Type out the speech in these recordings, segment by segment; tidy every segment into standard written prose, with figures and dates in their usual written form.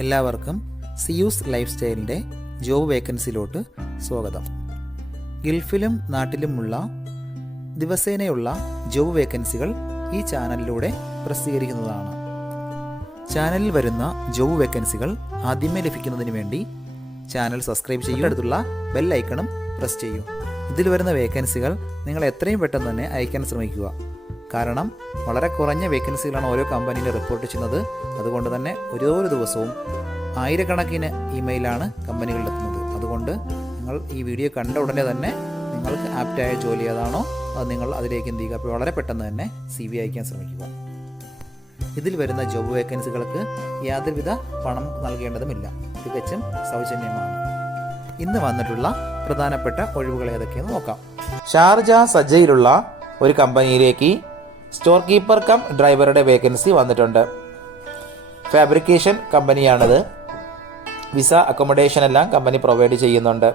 എല്ലാവർക്കും Zeus life സ്റ്റൈലിൻ്റെ job വേക്കൻസിയിലോട്ട് സ്വാഗതം. ഗൾഫിലും നാട്ടിലുമുള്ള ദിവസേനയുള്ള job വേക്കൻസികൾ ഈ ചാനലിലൂടെ പ്രസിദ്ധീകരിക്കുന്നതാണ്. ചാനലിൽ വരുന്ന ജോബ് വേക്കൻസികൾ ആദ്യമേ ലഭിക്കുന്നതിന് വേണ്ടി ചാനൽ സബ്സ്ക്രൈബ് ചെയ്യുക, അടുത്തുള്ള ബെൽ ഐക്കണും പ്രസ് ചെയ്യൂ. ഇതിൽ വരുന്ന വേക്കൻസികൾ നിങ്ങൾ എത്രയും പെട്ടെന്ന് തന്നെ അയക്കാൻ ശ്രമിക്കുക. കാരണം വളരെ കുറഞ്ഞ വേക്കൻസികളാണ് ഓരോ കമ്പനിയിൽ റിപ്പോർട്ട് ചെയ്യുന്നത്. അതുകൊണ്ട് തന്നെ ഓരോ ദിവസവും ആയിരക്കണക്കിന് ഇമെയിലാണ് കമ്പനികളിലെത്തുന്നത്. അതുകൊണ്ട് നിങ്ങൾ ഈ വീഡിയോ കണ്ട ഉടനെ തന്നെ നിങ്ങൾക്ക് ആപ്റ്റായ ജോലി ഏതാണോ അത് നിങ്ങൾ അതിലേക്ക് എന്ത് ചെയ്യുക, അപ്പോൾ വളരെ പെട്ടെന്ന് തന്നെ CV അയക്കാൻ ശ്രമിക്കുക. ഇതിൽ വരുന്ന ജോബ് വേക്കൻസികൾക്ക് യാതൊരുവിധ പണം നൽകേണ്ടതുമില്ല, തികച്ചും സൗജന്യമാണ്. ഇന്ന് വന്നിട്ടുള്ള പ്രധാനപ്പെട്ട ഒഴിവുകൾ ഏതൊക്കെയെന്ന് നോക്കാം. ഷാർജ സജ്ജയിലുള്ള ഒരു കമ്പനിയിലേക്ക് സ്റ്റോർ കീപ്പർ കം ഡ്രൈവറുടെ വേക്കൻസി വന്നിട്ടുണ്ട്. ഫാബ്രിക്കേഷൻ കമ്പനിയാണിത്. വിസ അക്കോമഡേഷൻ എല്ലാം കമ്പനി പ്രൊവൈഡ് ചെയ്യുന്നുണ്ട്.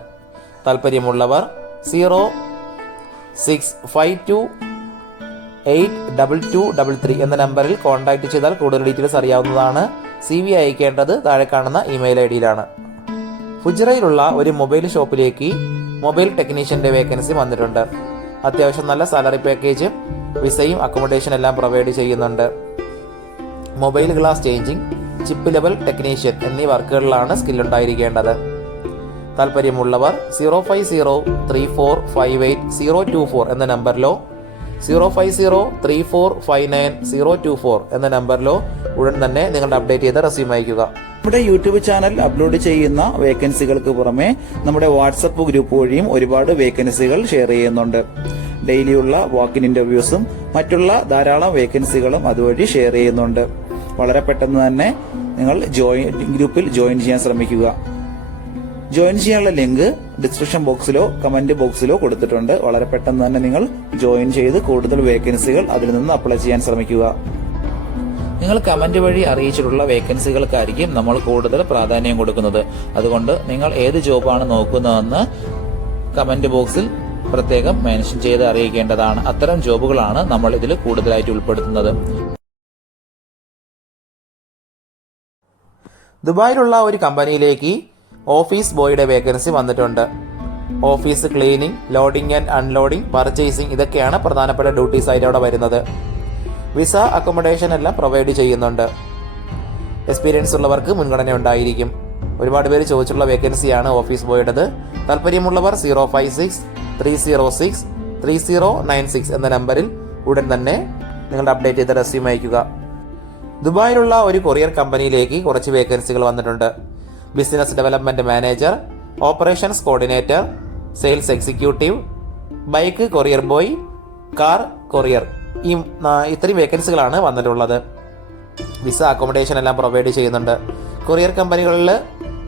താല്പര്യമുള്ളവർ 0652822233 എന്ന നമ്പറിൽ കോൺടാക്ട് ചെയ്താൽ കൂടുതൽ ഡീറ്റെയിൽസ് അറിയാവുന്നതാണ്. CV അയക്കേണ്ടത് താഴെ കാണുന്ന ഇമെയിൽ ID-യിലാണ്. ഫുജറയിലുള്ള ഒരു മൊബൈൽ ഷോപ്പിലേക്ക് മൊബൈൽ ടെക്നീഷ്യൻ്റെ വേക്കൻസി വന്നിട്ടുണ്ട്. അത്യാവശ്യം നല്ല സാലറി പാക്കേജും വിസയും അക്കോമഡേഷൻ എല്ലാം പ്രൊവൈഡ് ചെയ്യുന്നുണ്ട്. Mobile glass changing, chip level technician എന്നീ വർക്കുകളിലാണ് സ്കില്ലുണ്ടായിരിക്കേണ്ടത്. താല്പര്യമുള്ളവർ 0503458024 എന്ന നമ്പറിലോ 0503459024 എന്ന നമ്പറിലോ ഉടൻ തന്നെ നിങ്ങളുടെ അപ്ഡേറ്റ് ചെയ്ത റെസ്യൂം അയക്കുക. നമ്മുടെ യൂട്യൂബ് ചാനൽ അപ്ലോഡ് ചെയ്യുന്ന വേക്കൻസികൾക്ക് പുറമെ നമ്മുടെ വാട്സപ്പ് ഗ്രൂപ്പ് വഴിയും ഒരുപാട് വേക്കൻസികൾ ഷെയർ ചെയ്യുന്നുണ്ട്. ഡെയിലിയുള്ള വാക്കിൻ ഇന്റർവ്യൂസും മറ്റുള്ള ധാരാളം വേക്കൻസികളും അതുവഴി ഷെയർ ചെയ്യുന്നുണ്ട്. വളരെ പെട്ടെന്ന് തന്നെ നിങ്ങൾ ഗ്രൂപ്പിൽ ജോയിൻ ചെയ്യാൻ ശ്രമിക്കുക. ജോയിൻ ചെയ്യാനുള്ള ലിങ്ക് ഡിസ്ക്രിപ്ഷൻ ബോക്സിലോ കമന്റ് ബോക്സിലോ കൊടുത്തിട്ടുണ്ട്. വളരെ പെട്ടെന്ന് തന്നെ നിങ്ങൾ ജോയിൻ ചെയ്ത് കൂടുതൽ വേക്കൻസികൾ അതിൽ നിന്ന് അപ്ലൈ ചെയ്യാൻ ശ്രമിക്കുക. നിങ്ങൾ കമന്റ് വഴി അറിയിച്ചിട്ടുള്ള വേക്കൻസികൾക്കായിരിക്കും നമ്മൾ കൂടുതൽ പ്രാധാന്യം കൊടുക്കുന്നത്. അതുകൊണ്ട് നിങ്ങൾ ഏത് ജോബാണ് നോക്കുന്നതെന്ന് കമന്റ് ബോക്സിൽ പ്രത്യേകം മെൻഷൻ ചെയ്ത് അറിയിക്കേണ്ടതാണ്. അത്തരം ജോബുകളാണ് നമ്മൾ ഇതിൽ കൂടുതലായിട്ട് ഉൾപ്പെടുത്തുന്നത്. ദുബായിലുള്ള ഒരു കമ്പനിയിലേക്ക് ഓഫീസ് ബോയുടെ വേക്കൻസി വന്നിട്ടുണ്ട്. Office cleaning, loading and unloading, purchasing ഇതൊക്കെയാണ് പ്രധാനപ്പെട്ട ഡ്യൂട്ടീസ് ആയിട്ട് അവിടെ വരുന്നത്. വിസ അക്കോമഡേഷൻ എല്ലാം പ്രൊവൈഡ് ചെയ്യുന്നുണ്ട്. എക്സ്പീരിയൻസ് ഉള്ളവർക്ക് മുൻഗണന ഉണ്ടായിരിക്കും. ഒരുപാട് പേര് ചോദിച്ചുള്ള വേക്കൻസിയാണ് ഓഫീസ് ബോയുടേത്. താല്പര്യമുള്ളവർ 0563063096 എന്ന നമ്പറിൽ ഉടൻ തന്നെ നിങ്ങളുടെ അപ്ഡേറ്റ് ചെയ്ത റെസ്യൂം അയക്കുക. ദുബായിലുള്ള ഒരു കൊറിയർ കമ്പനിയിലേക്ക് കുറച്ച് വേക്കൻസികൾ വന്നിട്ടുണ്ട്. Business development manager, operations coordinator, sales executive, bike courier boy, car courier, ഇത്രയും വേക്കൻസികളാണ് വന്നിട്ടുള്ളത്. വിസ അക്കോമഡേഷൻ എല്ലാം പ്രൊവൈഡ് ചെയ്യുന്നുണ്ട്. കൊറിയർ കമ്പനികളിൽ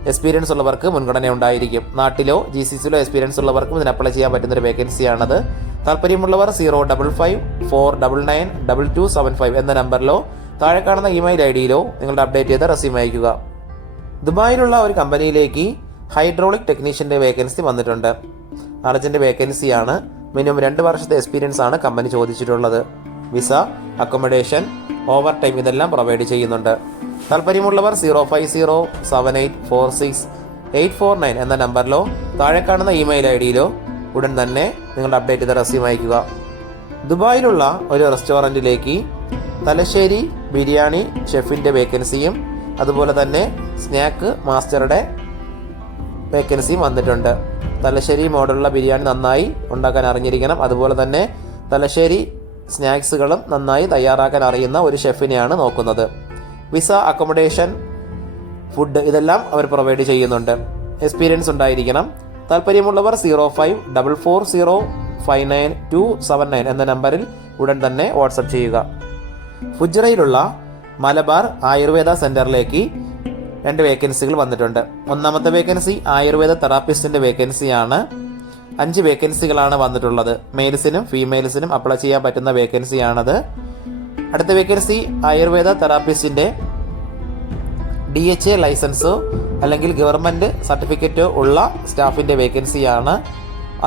എക്സ്പീരിയൻസ് ഉള്ളവർക്ക് മുൻഗണന ഉണ്ടായിരിക്കും. നാട്ടിലോ GCCയിലോ എക്സ്പീരിയൻസ് ഉള്ളവർക്കും ഇതിന് അപ്ലൈ ചെയ്യാൻ പറ്റുന്നൊരു വേക്കൻസിയാണത്. താല്പര്യമുള്ളവർ 05554992275 എന്ന നമ്പറിലോ താഴെ കാണുന്ന ഇമെയിൽ ID-യിലോ നിങ്ങളുടെ അപ്ഡേറ്റ് ചെയ്ത റെസ്യൂം അയക്കുക. ദുബായിലുള്ള ഒരു കമ്പനിയിലേക്ക് ഹൈഡ്രോളിക് ടെക്നീഷ്യന്റെ വേക്കൻസി വന്നിട്ടുണ്ട്. അർജന്റ് വേക്കൻസിയാണ്. മിനിമം 2 വർഷത്തെ എക്സ്പീരിയൻസ് ആണ് കമ്പനി ചോദിച്ചിട്ടുള്ളത്. വിസ, അക്കോമഡേഷൻ, ഓവർ ടൈം ഇതെല്ലാം പ്രൊവൈഡ് ചെയ്യുന്നുണ്ട്. താല്പര്യമുള്ളവർ 0507468849 എന്ന നമ്പറിലോ താഴെ കാണുന്ന ഇമെയിൽ ID-യിലോ ഉടൻ തന്നെ നിങ്ങളുടെ അപ്ഡേറ്റ് ചെയ്ത റെസ്യൂം അയക്കുക. ദുബായിലുള്ള ഒരു റെസ്റ്റോറൻറ്റിലേക്ക് തലശ്ശേരി ബിരിയാണി ഷെഫിന്റെ വേക്കൻസിയും അതുപോലെ തന്നെ സ്നാക്ക് മാസ്റ്ററുടെ വേക്കൻസിയും വന്നിട്ടുണ്ട്. തലശ്ശേരി മോഡലുള്ള ബിരിയാണി നന്നായി ഉണ്ടാക്കാൻ അറിഞ്ഞിരിക്കണം. അതുപോലെ തന്നെ തലശ്ശേരി സ്നാക്സുകളും നന്നായി തയ്യാറാക്കാൻ അറിയുന്ന ഒരു ഷെഫിനെയാണ് നോക്കുന്നത്. വിസ, അക്കോമഡേഷൻ, ഫുഡ് ഇതെല്ലാം അവർ പ്രൊവൈഡ് ചെയ്യുന്നുണ്ട്. എക്സ്പീരിയൻസ് ഉണ്ടായിരിക്കണം. താല്പര്യമുള്ളവർ 0544059279 എന്ന നമ്പറിൽ ഉടൻ തന്നെ വാട്സപ്പ് ചെയ്യുക. ഫുജറയിലുള്ള മലബാർ ആയുർവേദ സെന്ററിലേക്ക് 2 വേക്കൻസികൾ വന്നിട്ടുണ്ട്. ഒന്നാമത്തെ വേക്കൻസി ആയുർവേദ തെറാപ്പിസ്റ്റിന്റെ വേക്കൻസിയാണ്. 5 വേക്കൻസികളാണ് വന്നിട്ടുള്ളത്. മെയിൽസിനും ഫീമെയിൽസിനും അപ്ലൈ ചെയ്യാൻ പറ്റുന്ന വേക്കൻസിയാണത്. അടുത്ത വേക്കൻസി ആയുർവേദ തെറാപ്പിസ്റ്റിന്റെ DHA ലൈസൻസോ അല്ലെങ്കിൽ ഗവൺമെന്റ് സർട്ടിഫിക്കറ്റോ ഉള്ള സ്റ്റാഫിന്റെ വേക്കൻസിയാണ്.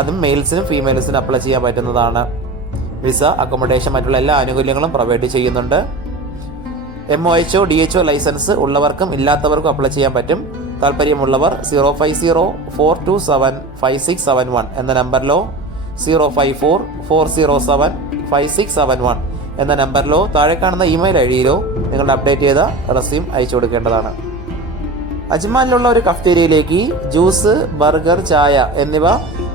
അതും മെയിൽസിനും ഫീമെയിൽസിനും അപ്ലൈ ചെയ്യാൻ പറ്റുന്നതാണ്. വിസ, അക്കോമഡേഷൻ മറ്റുള്ള എല്ലാ ആനുകൂല്യങ്ങളും പ്രൊവൈഡ് ചെയ്യുന്നുണ്ട്. MOHO DHO ലൈസൻസ് ഉള്ളവർക്കും ഇല്ലാത്തവർക്കും അപ്ലൈ ചെയ്യാൻ പറ്റും. താല്പര്യമുള്ളവർ 050-427-5671 എന്ന നമ്പറിലോ 054-407-5671 എന്ന നമ്പറിലോ താഴെ കാണുന്ന ഇമെയിൽ ഐഡിയിലോ നിങ്ങളുടെ അപ്ഡേറ്റ് ചെയ്ത റെസ്യൂം അയച്ചു കൊടുക്കേണ്ടതാണ്. അജ്മാനിലുള്ള ഒരു കഫ്റ്റേരിയയിലേക്ക് ജ്യൂസ്, ബർഗർ, ചായ എന്നിവ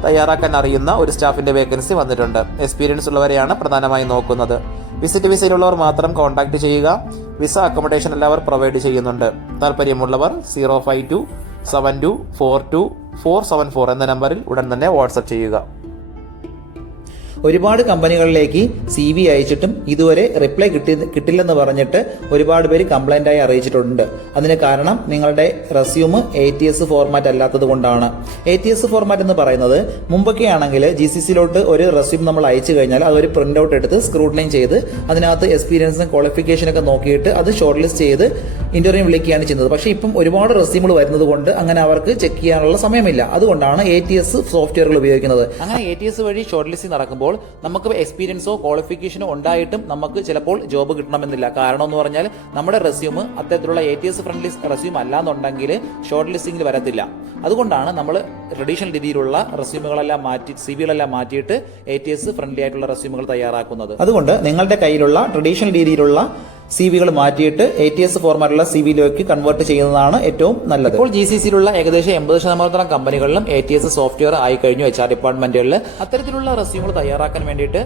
തയ്യാറാക്കാൻ അറിയുന്ന ഒരു സ്റ്റാഫിന്റെ വേക്കൻസി വന്നിട്ടുണ്ട്. എക്സ്പീരിയൻസ് ഉള്ളവരെയാണ് പ്രധാനമായും നോക്കുന്നത്. വിസിറ്റ് വിസയിലുള്ളവർ മാത്രം കോൺടാക്ട് ചെയ്യുക. വിസ അക്കോമഡേഷൻ എല്ലാവർ പ്രൊവൈഡ് ചെയ്യുന്നുണ്ട്. താല്പര്യമുള്ളവർ 05272424474 എന്ന നമ്പറിൽ ഉടൻ തന്നെ വാട്സപ്പ് ചെയ്യുക. ഒരുപാട് കമ്പനികളിലേക്ക് CV അയച്ചിട്ടും ഇതുവരെ റിപ്ലൈ കിട്ടില്ലെന്ന് പറഞ്ഞിട്ട് ഒരുപാട് പേര് കംപ്ലൈൻ്റായി അറിയിച്ചിട്ടുണ്ട്. അതിന് കാരണം നിങ്ങളുടെ റെസ്യൂം ATS ഫോർമാറ്റ് അല്ലാത്തത് കൊണ്ടാണ്. ATS ഫോർമാറ്റ് എന്ന് പറയുന്നത് മുമ്പൊക്കെ ആണെങ്കിൽ GCCയിലോട്ട് ഒരു റെസ്യൂം നമ്മൾ അയച്ചു കഴിഞ്ഞാൽ അതൊരു പ്രിന്റ് ഔട്ട് എടുത്ത് സ്ക്രൂട്ടനൈൻ ചെയ്ത് അതിനകത്ത് എക്സ്പീരിയൻസും ക്വാളിഫിക്കേഷനൊക്കെ നോക്കിയിട്ട് അത് ഷോർട്ട് ലിസ്റ്റ് ചെയ്ത് ഇന്റർവ്യൂ വിളിക്കുകയാണ് ചെയ്യുന്നത്. പക്ഷേ ഇപ്പം ഒരുപാട് റെസ്യൂമുകൾ വരുന്നത് കൊണ്ട് അങ്ങനെ അവർക്ക് ചെക്ക് ചെയ്യാനുള്ള സമയമില്ല. അതുകൊണ്ടാണ് ATS സോഫ്റ്റ്വെയറുകൾ ഉപയോഗിക്കുന്നത്. അങ്ങനെ ATS വഴി ഷോർട്ട് ലിസ്റ്റിംഗ് നടക്കുമ്പോൾ നമുക്ക് എക്സ്പീരിയൻസോ ക്വാളിഫിക്കേഷനോ ഉണ്ടായിട്ടും നമുക്ക് ചിലപ്പോൾ ജോബ് കിട്ടണമെന്നില്ല. കാരണം എന്ന് പറഞ്ഞാൽ നമ്മുടെ റെസ്യൂം അത്തരത്തിലുള്ള ATS ഫ്രണ്ട്ലി റെസ്യൂം അല്ലാന്നുണ്ടെങ്കിൽ ഷോർട്ട് ലിസ്റ്റിംഗിൽ വരത്തില്ല. അതുകൊണ്ടാണ് നമ്മൾ ട്രഡീഷണൽ രീതിയിലുള്ള റെസ്യൂമുകളെല്ലാം മാറ്റി CVകളെല്ലാം മാറ്റിയിട്ട് ATS ഫ്രണ്ട്ലി ആയിട്ടുള്ള റെസ്യൂമുകൾ തയ്യാറാക്കുന്നത്. അതുകൊണ്ട് നിങ്ങളുടെ കയ്യിലുള്ള ട്രഡീഷണൽ രീതിയിലുള്ള CVകൾ മാറ്റിയിട്ട് ATS ഫോർമാറ്റുള്ള CVയിലേക്ക് കൺവേർട്ട് ചെയ്യുന്നതാണ് ഏറ്റവും നല്ലത്. ഇപ്പോൾ GCCയിലുള്ള ഏകദേശം 80% കമ്പനികളിലും ATS സോഫ്റ്റ്വെയർ ആയി കഴിഞ്ഞു. HR ഡിപ്പാർട്ട്മെന്റുകളിൽ അത്തരത്തിലുള്ള റെസ്യൂമുകൾ തയ്യാറാക്കാൻ വേണ്ടിയിട്ട്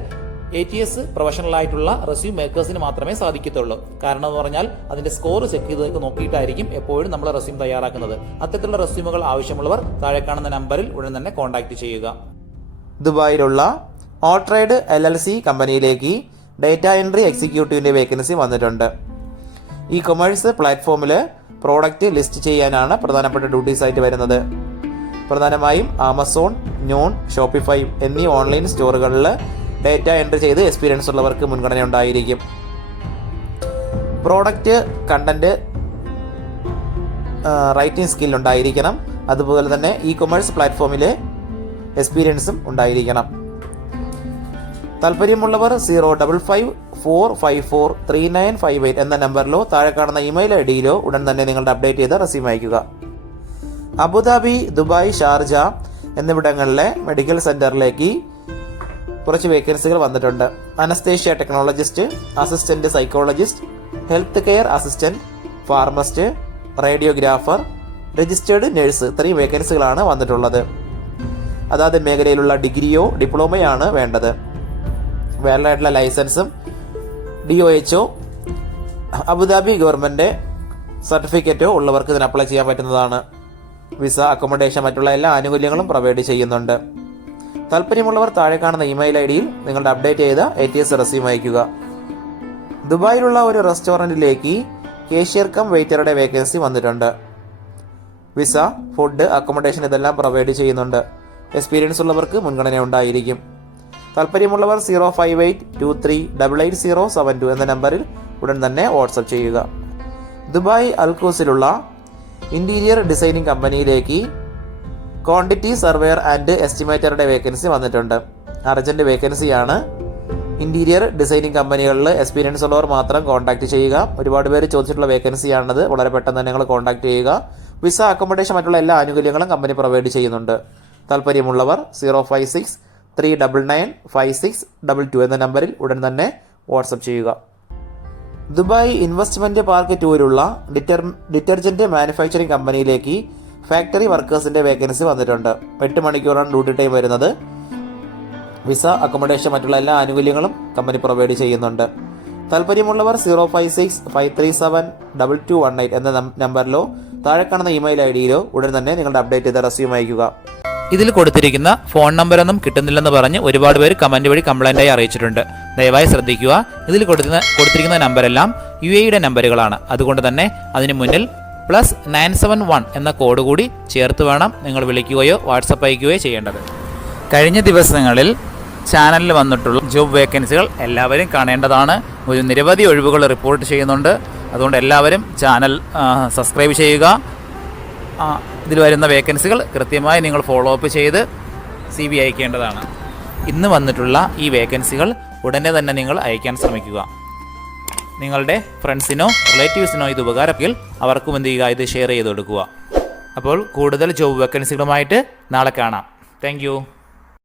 ATS പ്രൊഫഷണൽ ആയിട്ടുള്ള റെസ്യൂം മേക്കേഴ്സിന് മാത്രമേ സാധിക്കത്തുള്ളൂ. കാരണം എന്ന് പറഞ്ഞാൽ അതിന്റെ സ്കോർ ചെക്ക് ചെയ്ത് നോക്കിയിട്ടായിരിക്കും എപ്പോഴും നമ്മൾ റെസ്യൂം തയ്യാറാക്കുന്നത്. അത്തരത്തിലുള്ള റെസ്യൂമുകൾ ആവശ്യമുള്ളവർ താഴെ കാണുന്ന നമ്പറിൽ ഉടൻ തന്നെ കോൺടാക്ട് ചെയ്യുക. ദുബായിലുള്ള ഓൾട്രേഡ് LLC കമ്പനിയിലേക്ക് ഡേറ്റ എൻട്രി എക്സിക്യൂട്ടീവിൻ്റെ വേക്കൻസി വന്നിട്ടുണ്ട്. കൊമേഴ്സ് പ്ലാറ്റ്ഫോമിൽ പ്രോഡക്റ്റ് ലിസ്റ്റ് ചെയ്യാനാണ് പ്രധാനപ്പെട്ട ഡ്യൂട്ടീസ് ആയിട്ട് വരുന്നത്. പ്രധാനമായും ആമസോൺ, ന്യൂൺ, ഷോപ്പിഫൈ എന്നീ ഓൺലൈൻ സ്റ്റോറുകളിൽ ഡേറ്റ എൻട്രി ചെയ്ത് എക്സ്പീരിയൻസ് ഉള്ളവർക്ക് മുൻഗണന ഉണ്ടായിരിക്കും. പ്രോഡക്റ്റ് കണ്ടന്റ് റൈറ്റിംഗ് സ്കിൽ ഉണ്ടായിരിക്കണം. അതുപോലെ തന്നെ കൊമേഴ്സ് പ്ലാറ്റ്ഫോമിലെ എക്സ്പീരിയൻസും ഉണ്ടായിരിക്കണം. താല്പര്യമുള്ളവർ 055-454-3958 എന്ന നമ്പറിലോ താഴെ കാണുന്ന ഇമെയിൽ ഐഡിയിലോ ഉടൻ തന്നെ നിങ്ങളുടെ അപ്ഡേറ്റ് ചെയ്ത റെസ്യൂം അയക്കുക. അബുദാബി, ദുബായ്, ഷാർജ എന്നിവിടങ്ങളിലെ മെഡിക്കൽ സെന്ററിലേക്ക് കുറച്ച് വേക്കൻസികൾ വന്നിട്ടുണ്ട്. Anaesthesia technologist, assistant psychologist, health care assistant, pharmacist, radiographer, registered nurse ഇത്രയും വേക്കൻസികളാണ് വന്നിട്ടുള്ളത്. അതാത് മേഖലയിലുള്ള ഡിഗ്രിയോ ഡിപ്ലോമയാണ് വേണ്ടത്. വാലിഡ് ആയിട്ടുള്ള ലൈസൻസും DOHO അബുദാബി ഗവൺമെന്റ് സർട്ടിഫിക്കറ്റോ ഉള്ളവർക്ക് ഇതിന് അപ്ലൈ ചെയ്യാൻ പറ്റുന്നതാണ്. വിസ, അക്കോമഡേഷൻ, മറ്റുള്ള എല്ലാ ആനുകൂല്യങ്ങളും പ്രൊവൈഡ് ചെയ്യുന്നുണ്ട്. താല്പര്യമുള്ളവർ താഴെ കാണുന്ന ഇമെയിൽ ഐഡിയിൽ നിങ്ങളുടെ അപ്ഡേറ്റ് ചെയ്ത ATS റെസ്യൂം അയക്കുക. ദുബായിലുള്ള ഒരു റെസ്റ്റോറൻറ്റിലേക്ക് കേഷ്യർ കം വെയിറ്ററുടെ വേക്കൻസി വന്നിട്ടുണ്ട്. വിസ, ഫുഡ്, അക്കോമഡേഷൻ ഇതെല്ലാം പ്രൊവൈഡ് ചെയ്യുന്നുണ്ട്. എക്സ്പീരിയൻസ് ഉള്ളവർക്ക് മുൻഗണന ഉണ്ടായിരിക്കും. താല്പര്യമുള്ളവർ 05823888072 എന്ന നമ്പറിൽ ഉടൻ തന്നെ വാട്സപ്പ് ചെയ്യുക. ദുബായ് അൽക്കൂസിലുള്ള ഇന്റീരിയർ ഡിസൈനിങ് കമ്പനിയിലേക്ക് ക്വാണ്ടിറ്റി സർവേയർ ആൻഡ് എസ്റ്റിമേറ്ററുടെ വേക്കൻസി വന്നിട്ടുണ്ട്. അർജന്റ് വേക്കൻസിയാണ്. ഇന്റീരിയർ ഡിസൈനിങ് കമ്പനികളിൽ എക്സ്പീരിയൻസ് ഉള്ളവർ മാത്രം കോൺടാക്ട് ചെയ്യുക. ഒരുപാട് പേര് ചോദിച്ചിട്ടുള്ള വേക്കൻസിയാണത്. വളരെ പെട്ടെന്ന് തന്നെ നിങ്ങൾ കോൺടാക്ട് ചെയ്യുക. വിസ, അക്കോമഡേഷൻ, മറ്റുള്ള എല്ലാ ആനുകൂല്യങ്ങളും കമ്പനി പ്രൊവൈഡ് ചെയ്യുന്നുണ്ട്. താല്പര്യമുള്ളവർ 056-399-5622 എന്ന നമ്പറിൽ ഉടൻ തന്നെ വാട്സപ്പ് ചെയ്യുക. ദുബായ് ഇൻവെസ്റ്റ്മെന്റ് പാർക്ക് 2-ലുള്ള ഡിറ്റർജന്റ് മാനുഫാക്ചറിംഗ് കമ്പനിയിലേക്ക് ഫാക്ടറി വർക്കേഴ്സിന്റെ വേക്കൻസി വന്നിട്ടുണ്ട്. 8 മണിക്കൂറാണ് ഡ്യൂട്ടി ടൈം വരുന്നത്. വിസ, അക്കോമഡേഷൻ, മറ്റുള്ള എല്ലാ ആനുകൂല്യങ്ങളും കമ്പനി പ്രൊവൈഡ് ചെയ്യുന്നുണ്ട്. താല്പര്യമുള്ളവർ 056-537-2218 എന്ന നമ്പറിലോ താഴെ കാണുന്ന ഇമെയിൽ ഐഡിയിലോ ഉടൻ തന്നെ നിങ്ങളുടെ അപ്ഡേറ്റ് ചെയ്ത റെസ്യൂം അയക്കുക. ഇതിൽ കൊടുത്തിരിക്കുന്ന ഫോൺ നമ്പറൊന്നും കിട്ടുന്നില്ലെന്ന് പറഞ്ഞ് ഒരുപാട് പേര് കമന്റ് വഴി കംപ്ലൈന്റായി അറിയിച്ചിട്ടുണ്ട്. ദയവായി ശ്രദ്ധിക്കുക. ഇതിൽ കൊടുത്തിരിക്കുന്ന നമ്പരെല്ലാം UAE നമ്പറുകളാണ്. അതുകൊണ്ട് തന്നെ അതിന് മുന്നിൽ +971 എന്ന കോഡ് കൂടി ചേർത്ത് വേണം നിങ്ങൾ വിളിക്കുകയോ വാട്സപ്പ് അയക്കുകയോ ചെയ്യേണ്ടത്. കഴിഞ്ഞ ദിവസങ്ങളിൽ ചാനലിൽ വന്നിട്ടുള്ള ജോബ് വേക്കൻസികൾ എല്ലാവരും കാണേണ്ടതാണ്. ഒരു നിരവധി ഒഴിവുകൾ റിപ്പോർട്ട് ചെയ്യുന്നുണ്ട്. അതുകൊണ്ട് എല്ലാവരും ചാനൽ സബ്സ്ക്രൈബ് ചെയ്യുക. ഇതിൽ വരുന്ന വേക്കൻസികൾ കൃത്യമായി നിങ്ങൾ ഫോളോ അപ്പ് ചെയ്ത് CV അയക്കേണ്ടതാണ്. ഇന്ന് വന്നിട്ടുള്ള ഈ വേക്കൻസികൾ ഉടനെ തന്നെ നിങ്ങൾ അയക്കാൻ ശ്രമിക്കുക. നിങ്ങളുടെ ഫ്രണ്ട്സിനോ റിലേറ്റീവ്സിനോ ഇത് ഉപകാരമെങ്കിൽ അവർക്കും എന്ത് ചെയ്യുക, ഇത് ഷെയർ ചെയ്ത് കൊടുക്കുക. അപ്പോൾ കൂടുതൽ ജോബ് വേക്കൻസികളുമായിട്ട് നാളെ കാണാം. താങ്ക്